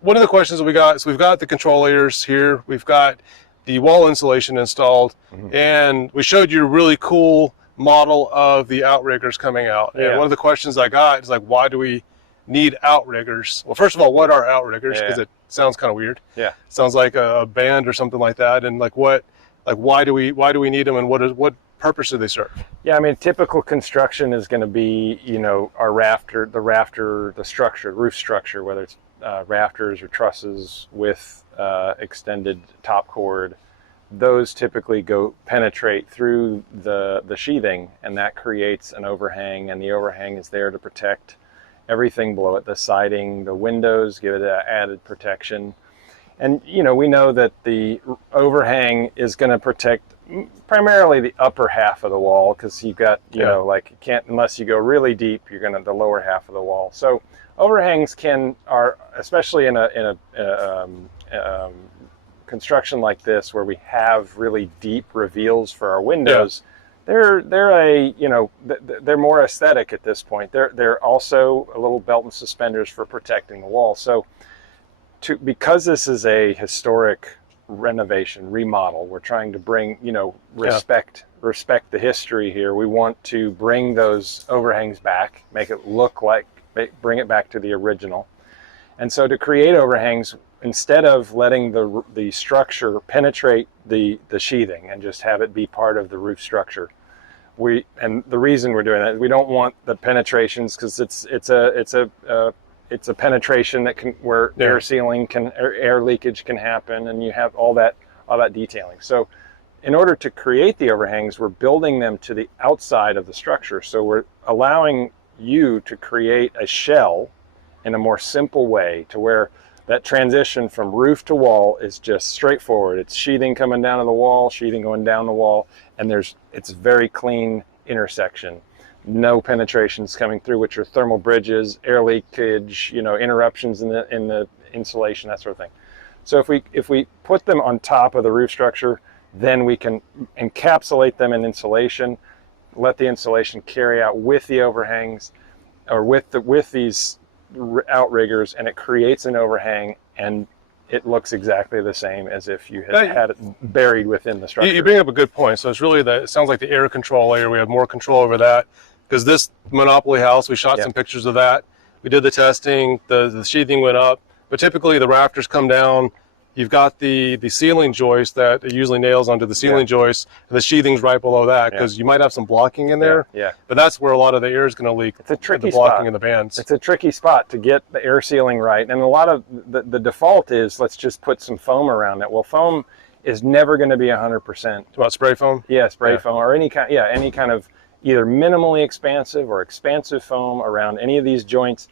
one of the questions that we got, so we've got the control layers here, we've got the wall insulation installed, and we showed you a really cool model of the Outriggers coming out. And one of the questions I got is like, why do we need Outriggers? Well, first of all, what are Outriggers? Because it sounds kind of weird. Yeah, sounds like a band or something like that. And like what, like why do we need them, and what purpose do they serve? Yeah, I mean, typical construction is going to be, you know, our the structure, roof structure, whether it's rafters or trusses with extended top cord. Those typically penetrate through the sheathing, and that creates an overhang, and the overhang is there to protect everything below it, the siding, the windows, give it added protection. And you know, we know that the overhang is going to protect primarily the upper half of the wall, because you've got, you know, like, you can't, unless you go really deep, you're going to the lower half of the wall. So overhangs are especially in a construction like this, where we have really deep reveals for our windows. They're they're more aesthetic at this point. They're also a little belt and suspenders for protecting the wall. So because this is a historic renovation, remodel, we're trying to bring, you know, respect the history here. We want to bring those overhangs back, make it look like, bring it back to the original. And so to create overhangs, instead of letting the structure penetrate the sheathing and just have it be part of the roof structure, and the reason we're doing that, we don't want the penetrations, because it's a penetration that where air sealing air leakage can happen, and you have all that detailing. So in order to create the overhangs, we're building them to the outside of the structure. So we're allowing you to create a shell in a more simple way, to where that transition from roof to wall is just straightforward. It's sheathing coming down to the wall, sheathing going down the wall, and it's very clean intersection. No penetrations coming through, which are thermal bridges, air leakage, you know, interruptions in the insulation, that sort of thing. So if we put them on top of the roof structure, then we can encapsulate them in insulation, let the insulation carry out with the overhangs, or with these Outriggers, and it creates an overhang, and it looks exactly the same as if you had it buried within the structure. You bring up a good point. So it's really it sounds like the air control layer. We have more control over that, because this Monopoly house, we shot some pictures of that. We did the testing, the sheathing went up, but typically the rafters come down. You've got the ceiling joist that usually nails onto the ceiling joist, and the sheathing's right below that, because you might have some blocking in there. But that's where a lot of the air is going to leak. It's a tricky the blocking spot. in the bands. It's a tricky spot to get the air sealing right, and a lot of the default is, let's just put some foam around it. Well, foam is never going to be 100%. About spray foam? Yeah, spray foam, or any kind of either minimally expansive or expansive foam around any of these joints.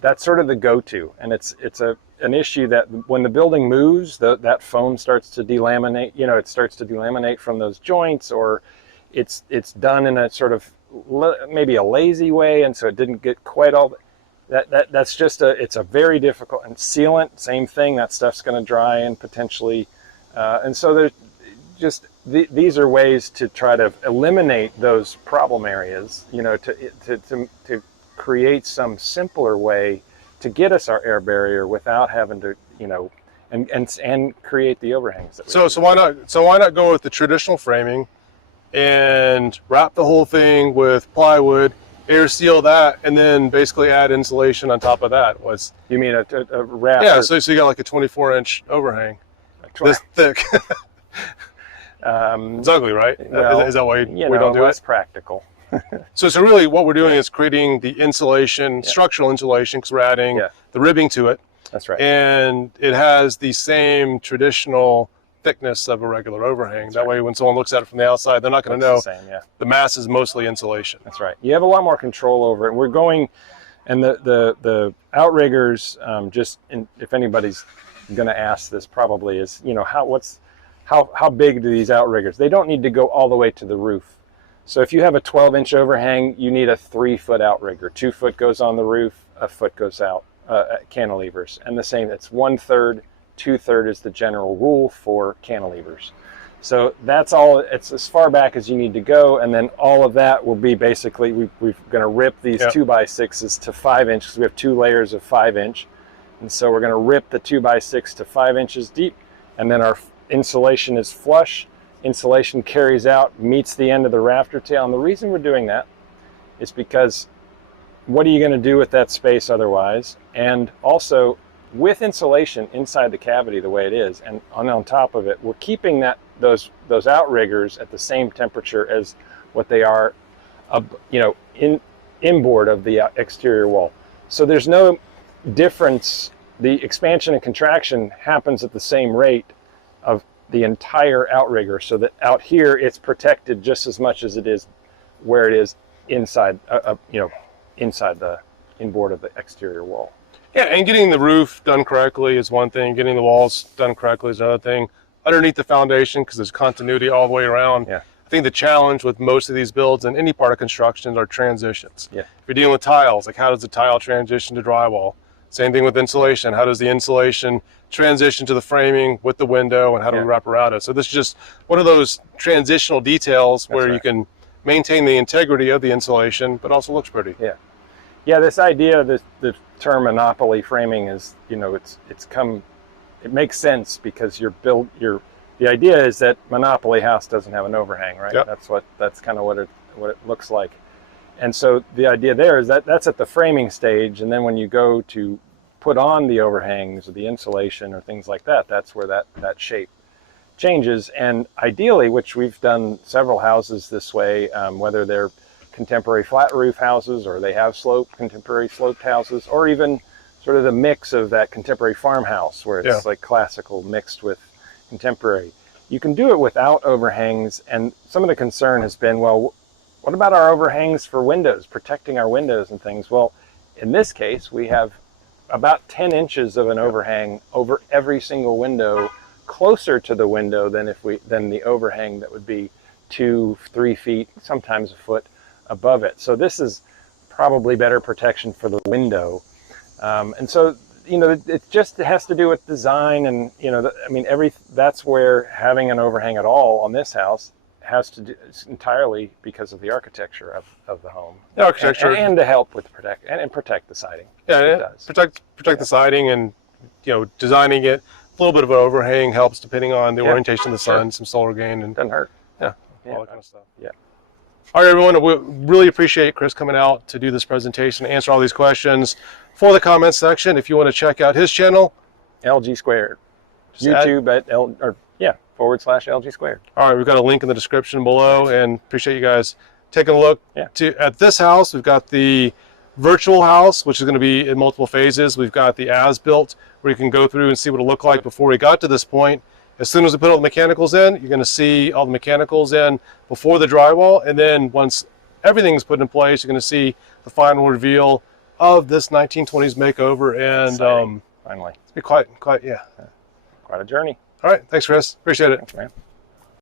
That's sort of the go-to, and it's an issue that when the building moves, that foam starts to delaminate. You know, it starts to delaminate from those joints, or it's done in a sort of maybe a lazy way, and so it didn't get quite all. That's just it's a very difficult. And sealant, same thing. That stuff's going to dry and potentially, and so there's just these are ways to try to eliminate those problem areas. You know, to create some simpler way to get us our air barrier without having to, you know, and create the overhangs. So why not go with the traditional framing and wrap the whole thing with plywood, air seal that, and then basically add insulation on top of that? You mean a wrap? Yeah, so you got like a 24-inch overhang, this thick. It's ugly, right? Well, is that why we don't do it? It's practical. So really what we're doing is creating the insulation, structural insulation, because we're adding the ribbing to it. That's right. And it has the same traditional thickness of a regular overhang. That way when someone looks at it from the outside, they're not going to know the mass is mostly insulation. That's right. You have a lot more control over it. We're going, and the Outriggers, if anybody's going to ask this, probably is, you know, how big do these Outriggers? They don't need to go all the way to the roof. So if you have a 12-inch overhang, you need a 3-foot Outrigger. 2 foot goes on the roof, a foot goes out, cantilevers. And the same, it's 1/3, 2/3 is the general rule for cantilevers. So that's all, it's as far back as you need to go, and then all of that will be basically, we're going to rip these 2x6s to 5 inches. We have 2 layers of 5-inch. And so we're going to rip the 2x6 to 5 inches deep, and then our insulation is flush. Insulation carries out, meets the end of the rafter tail. And the reason we're doing that is because what are you going to do with that space otherwise? And also, with insulation inside the cavity the way it is, and on top of it, we're keeping those outriggers at the same temperature as what they are, inboard of the exterior wall. So there's no difference. The expansion and contraction happens at the same rate of the entire outrigger, so that out here it's protected just as much as it is where it is inside, inside the inboard of the exterior wall. Yeah, and getting the roof done correctly is one thing. Getting the walls done correctly is another thing. Underneath the foundation, because there's continuity all the way around. Yeah. I think the challenge with most of these builds and any part of construction are transitions. Yeah. If you're dealing with tiles, like how does the tile transition to drywall? Same thing with insulation. How does the insulation transition to the framing with the window, and how do we wrap around it? So this is just one of those transitional details where you can maintain the integrity of the insulation, but also looks pretty. Yeah. Yeah, this idea, the term monopoly framing is, it makes sense because the idea is that Monopoly House doesn't have an overhang, right? Yep. That's kind of what it looks like. And so the idea there is that that's at the framing stage, and then when you go to put on the overhangs or the insulation or things like that, that's where that shape changes. And ideally, which we've done several houses this way, whether they're contemporary flat roof houses or they have contemporary sloped houses, or even sort of the mix of that contemporary farmhouse where it's like classical mixed with contemporary. You can do it without overhangs, and some of the concern has been, well, what about our overhangs for windows, protecting our windows and things? Well, in this case, we have about 10 inches of an overhang over every single window, closer to the window than the overhang that would be 2-3 feet, sometimes a foot above it. So this is probably better protection for the window. And so, it just has to do with design, and, that's where having an overhang at all on this house has to do entirely because of the architecture of the home. The architecture. And to help with protect the siding. Yeah, it does. Protect the siding, and, designing it. A little bit of an overhang helps depending on the orientation of the sun, some solar gain. And doesn't hurt. All that kind of stuff. Yeah. All right, everyone, we really appreciate Chris coming out to do this presentation, answer all these questions. For the comments section, if you want to check out his channel, LG Squared. YouTube at /LG Squared. All right, we've got a link in the description below, and appreciate you guys taking a look at this house. We've got the virtual house, which is going to be in multiple phases. We've got the as-built, where you can go through and see what it looked like before we got to this point. As soon as we put all the mechanicals in, you're going to see all the mechanicals in before the drywall, and then once everything's put in place, you're going to see the final reveal of this 1920s makeover. And finally, it's been quite quite a journey. All right, thanks, Chris. Appreciate it. Thanks, man.